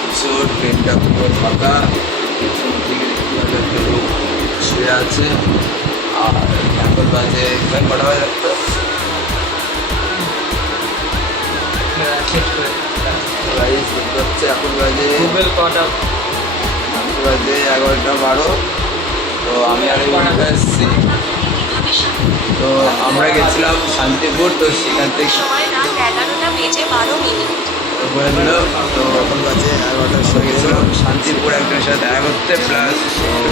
কিছু ট্রেনটা পুরো ফাঁকা, শুয়ে আছে। আর এখন বাজে কটা বাজে রাখতো হচ্ছে, এখন বাজে 11:12। তো আমি আর এসেছি। তো আমরা গেছিলাম শান্তিপুর, তো সেখান থেকে বলে দিল। তো এখন বাজে 11টার সময় গেছিলাম শান্তিপুর একজনের সাথে দেখা করতে, প্লাস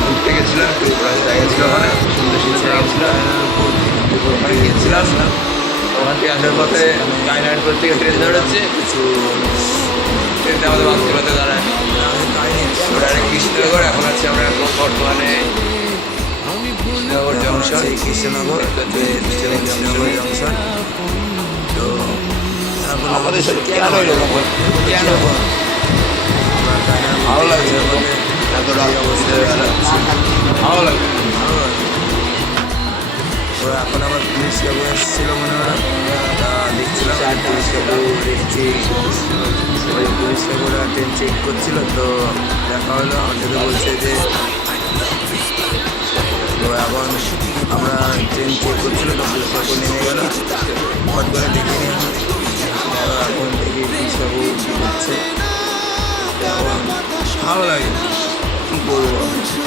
ঘুরতে গেছিলাম, একটু জায়গা ছিল ওখানে সুন্দর সুন্দর জায়গা ছিল, ওখানে গিয়েছিলাম। ওখান থেকে আসার পথে কাইনারপুর থেকে ট্রেন ধরেছে, কিছু ট্রেনটা আমাদের বাঁকুড়াতে দাঁড়ায়, ওটা কৃষ্ণনগর। এখন আছি আমরা বর্তমানে কৃষ্ণনগর জংশন, কৃষ্ণনগর জংশন। তো আমাদের সাথে কেন এরকম কেন ভালো লাগছে, এত রাত ভালো লাগছে। তো এখন আবার পুলিশ কাকু এসেছিলো মনে হয়, দেখছিলাম পুলিশ কাকু দেখছি, ওই পুলিশ কাকুরা ট্রেন চেক করছিল। তো দেখা হলো, আমাদেরকে বলছে যে তো এখন আমরা ট্রেন চেক করছিল, তো পুলিশ কাকু নেমে গেল, হট করে দেখিনি আমি। এখন দেখি পুলিশ কাকু হচ্ছে, ভালো লাগে, কী করবো কিছু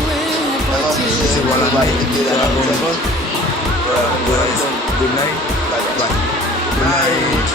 বলার বাইরে। Good night, bye, good night.